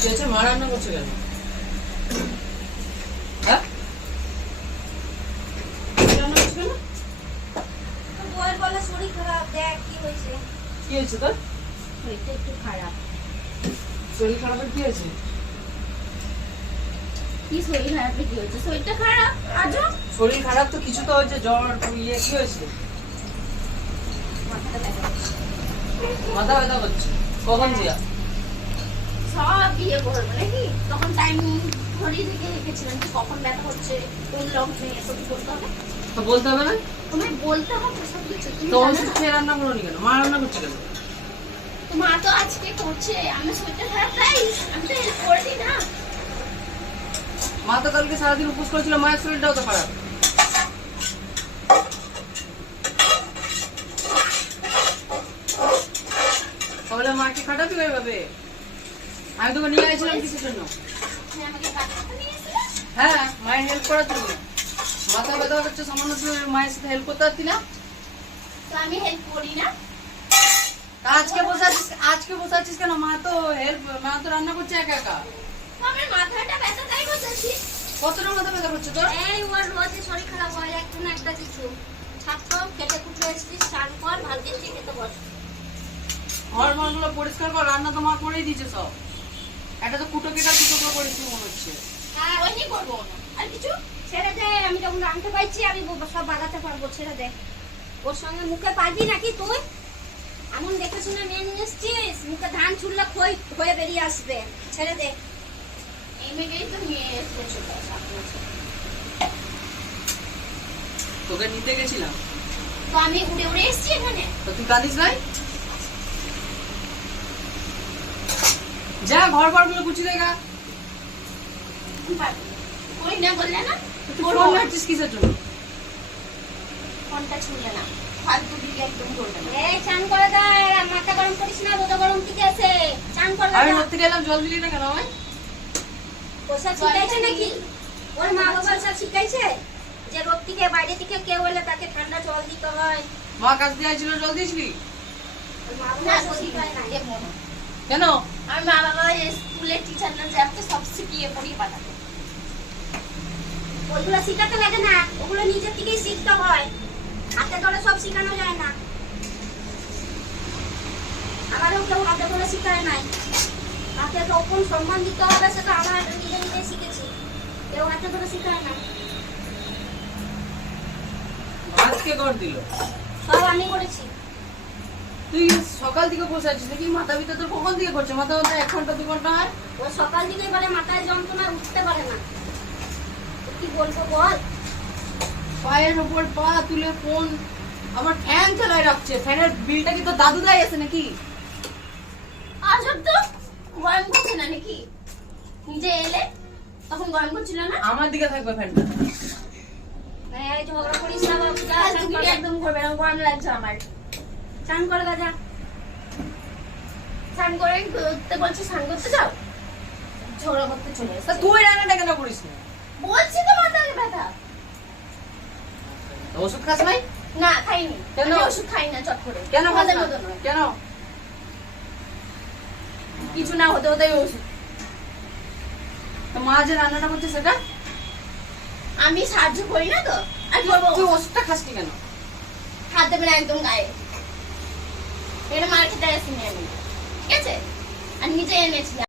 কি হচ্ছে মা রান্না করছে কেন? হ্যাঁ? কি রান্না করছে কেন? হয়েছে। তোর? শরীরটা একটু খারাপ। শরীর খারাপের কি হয়েছে? কি শরীর খারাপে কি হয়েছে? শরীরটা খারাপ আজও? শরীর খারাপ তো কিছু তো হচ্ছে জ্বর ইয়ে কি হয়েছে। মাথা ব্যথা করছে। কখন দিয়া সব বিয়ে করব নাকি? তখন টাইম ঘড়ি থেকে রেখেছিলাম যে কখন ব্যথা হচ্ছে কোন লগ্নে এসব বলতে হবে? তো বলতে হবে না? তোমায় বলতে হবে সব কিছু তুমি তো জানো ওষুধ না? খেয়ে রান্না করোনি কেন? মা রান্না করছে কেন? তো মা তো আজকে করছে আমি শরীরটা খারাপ তাই আমি তো হেল্প করে দিই না। মা তো কালকে সারাদিন উপোস করেছিল মায়ের শরীরটাও তো খারাপ। তাহলে মাকে খাটাবি ওইভাবে? আমি তোকে নিয়ে আসছিলাম কিসের জন্য? হ্যাঁ মায়ের হেল্প করার জন্য। মাথা ব্যথা হচ্ছে সামান্য মায়ের সাথে হেল্প করতে পারতি না। তো আমি হেল্প করি না। আজকে বসে আছিস আজকে বসে আছিস কেন? মা তো হেল্প মা তো রান্না করছে একা একা। আমার মাথাটা ব্যথা তাই বসেছি কতটা মাথা ব্যথা করছে তোর? এই ওর রোজই শরীর খারাপ হয় একটা না একটা কিছু। ছাত্র খেতে খুঁটে এসেছিস স্নান কর ভাত দিচ্ছি খেতে বস। ঘর মরগুলো পরিষ্কার কর রান্না তো মা করেই দিয়েছে সব। একটা তো কুটো কেটা কুটো করে করেছি মনে হচ্ছে। হ্যাঁ ওই নিয়ে করব। আর কিছু? ছেড়ে দে আমি যখন রাঁধতে পারছি আমি সব বাগাতে পারব ছেড়ে দে। ওর সঙ্গে মুখে পারবি নাকি তুই? এমন দেখে শুনে মেয়ে নিয়ে এসছিস? মুখে ধান ছুড়লে খই হয়ে বেরিয়ে আসবে। ছেড়ে দে। এই মেয়েকেই তো নিয়ে এসেছ তোকে নিতে গেছিলাম। তো আমি উড়ে উড়ে এসেছি এখানে? তো তুই কাঁদিস যা ঘর ঘরগুলো গুছিয়ে দেখা ওই না বললে না তুই ফোন মারছিস কিসের জন্য? ফোনটা ছুঁলে না। ফালতু দিকে একদম করবে না। এই চান করে দেয় আর মাথা গরম করিস না রোদা গরম থেকে আছে। চান করে আমি রোদ থেকে এলাম জল দিলি না কেন আমায়? শিখাইছে নাকি? ওর মা বাবা সব শিখাইছে? যে রোদ থেকে বাইরে থেকে কেউ এলে তাকে ঠান্ডা জল দিতে হয়। মা কাজ দিয়ে আসছিল জল দিয়েছিলি? ওর মা বাবা শিখায় না কেন? আমার মা বাবা স্কুলের টিচার না যে তো সব শিখিয়ে পড়িয়ে পাঠাতো ওইগুলো শিখাতে লাগে না ওগুলো নিজের থেকেই শিখতে হয়। হাতে ধরে সব শেখানো যায় না। আমারও কেউ হাতে ধরে শিখায় নাই। তাকে কখন সম্মান দিতে হবে সেটা আমরা নিজে নিজে শিখেছি। কেউ হাতে ধরে শিখায় না। ভাত কে কর দিল। সব আমি করেছি। তুই সকাল থেকে বসে আছিস নাকি? মাথা ভিতরে তোর কখন থেকে করছে? মাথা এক ঘণ্টা দু ঘণ্টা হয়? ও সকাল থেকে বলে মাথায় যন্ত্রণা উঠতে পারে না। কি বলব বল? পায়ের উপর পা তুলে ফোন। আবার ফ্যান চালায় রাখছে। ফ্যানের বিলটা কি তোর দাদু দেয় আছে নাকি? আজব তো গরম করছে না নাকি? নিজে এলে তখন গরম করছিল না? আমার দিকে থাকবে ফ্যানটা। এই ঝগড়া করিস না বাবু যা চান করে একদম করবে না গরম লাগছে আমার। চান করে গা যা চান করে করতে বলছি করতে যাও? ঝগড়া করতে চলে তা এসেছে। তুই রান্নাটা কেন করিস না? বলছি তো মাথায় ব্যথা। ওষুধ খাস নাই? না খাইনি। কেন? ওষুধ খাই না চট করে। কেন খাস না? মতো কেন? কিছু না হতে হতে ওষুধ। মা যে রান্নাটা করছে সেটা? আমি সাহায্য করি না তো। আর তুই ওষুধটা খাসনি কেন? হাত দেবে না একদম গায়ে। এটা মার্কেটে আসিনি আমি ঠিক আছে? আর নিজে এনেছিলাম